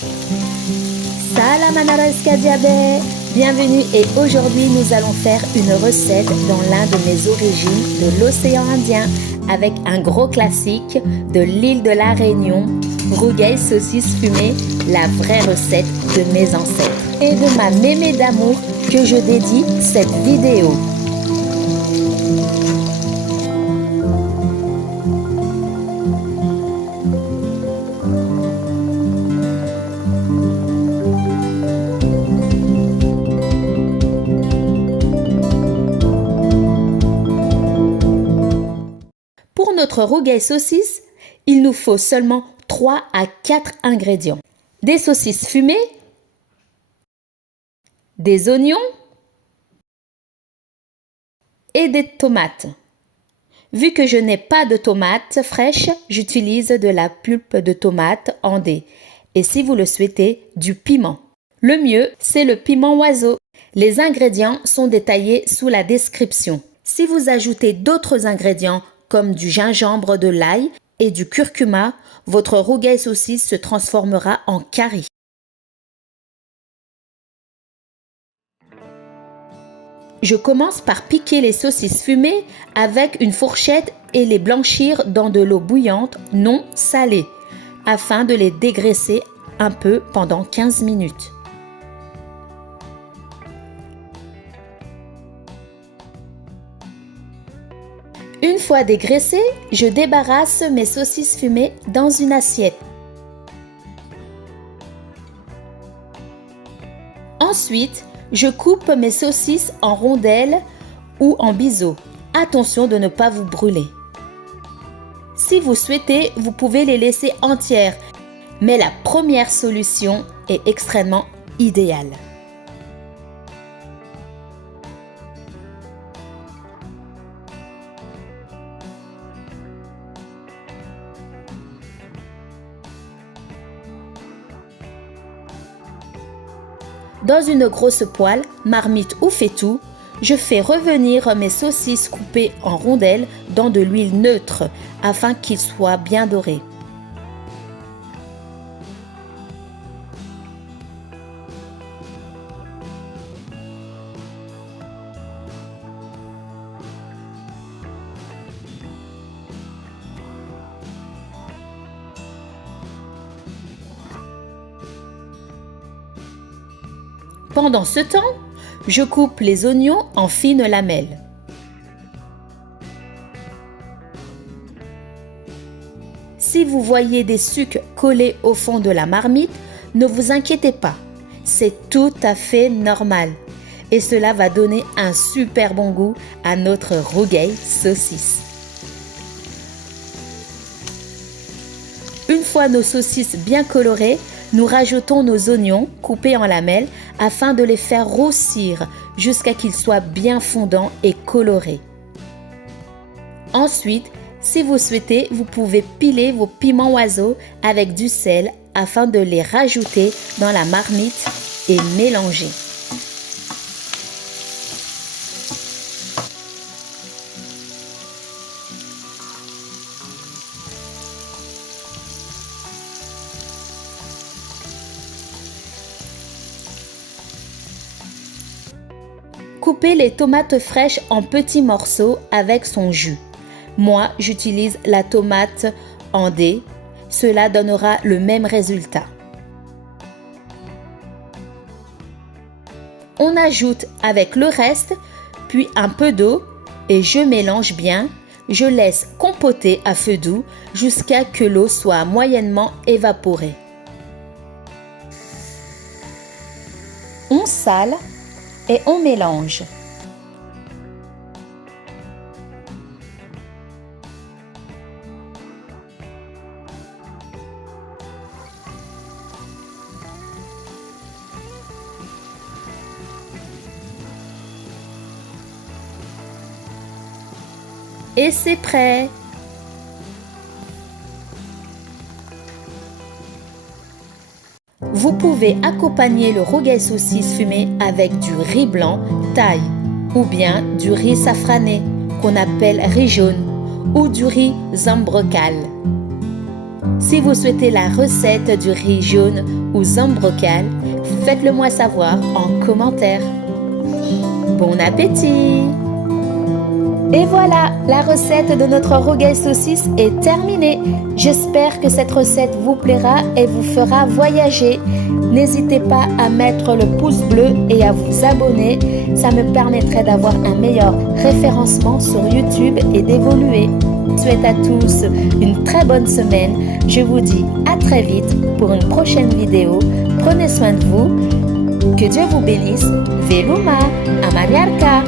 Salam Anaraska Diabé, bienvenue et aujourd'hui nous allons faire une recette dans l'un de mes origines de l'océan Indien avec un gros classique de l'île de la Réunion, rougail saucisse fumée, la vraie recette de mes ancêtres et de ma mémé d'amour que je dédie cette vidéo. Pour notre rougail saucisse, il nous faut seulement 3 à 4 ingrédients. Des saucisses fumées, des oignons et des tomates. Vu que je n'ai pas de tomates fraîches, j'utilise de la pulpe de tomate en dés. Et si vous le souhaitez, du piment. Le mieux, c'est le piment oiseau. Les ingrédients sont détaillés sous la description. Si vous ajoutez d'autres ingrédients comme du gingembre, de l'ail et du curcuma, votre rougail saucisse se transformera en curry. Je commence par piquer les saucisses fumées avec une fourchette et les blanchir dans de l'eau bouillante non salée afin de les dégraisser un peu pendant 15 minutes. Une fois dégraissées, je débarrasse mes saucisses fumées dans une assiette. Ensuite, je coupe mes saucisses en rondelles ou en biseaux. Attention de ne pas vous brûler. Si vous souhaitez, vous pouvez les laisser entières, mais la première solution est extrêmement idéale. Dans une grosse poêle, marmite ou faitout, je fais revenir mes saucisses coupées en rondelles dans de l'huile neutre afin qu'ils soient bien dorés. Pendant ce temps, je coupe les oignons en fines lamelles. Si vous voyez des sucs collés au fond de la marmite, ne vous inquiétez pas, c'est tout à fait normal. Et cela va donner un super bon goût à notre rougail saucisse. Une fois nos saucisses bien colorées, nous rajoutons nos oignons coupés en lamelles afin de les faire roussir jusqu'à qu'ils soient bien fondants et colorés. Ensuite, si vous souhaitez, vous pouvez piler vos piments oiseaux avec du sel afin de les rajouter dans la marmite et mélanger. Coupez les tomates fraîches en petits morceaux avec son jus. Moi, j'utilise la tomate en dés. Cela donnera le même résultat. On ajoute avec le reste, puis un peu d'eau et je mélange bien. Je laisse compoter à feu doux jusqu'à que l'eau soit moyennement évaporée. On sale et on mélange. Et c'est prêt! Vous pouvez accompagner le rougail saucisse fumé avec du riz blanc thaï ou bien du riz safrané qu'on appelle riz jaune ou du riz zambrekal. Si vous souhaitez la recette du riz jaune ou zambrocal, faites-le moi savoir en commentaire. Bon appétit! Et voilà, la recette de notre rougail saucisse est terminée. J'espère que cette recette vous plaira et vous fera voyager. N'hésitez pas à mettre le pouce bleu et à vous abonner. Ça me permettrait d'avoir un meilleur référencement sur YouTube et d'évoluer. Je souhaite à tous une très bonne semaine. Je vous dis à très vite pour une prochaine vidéo. Prenez soin de vous. Que Dieu vous bénisse. Veluma, Amariarka.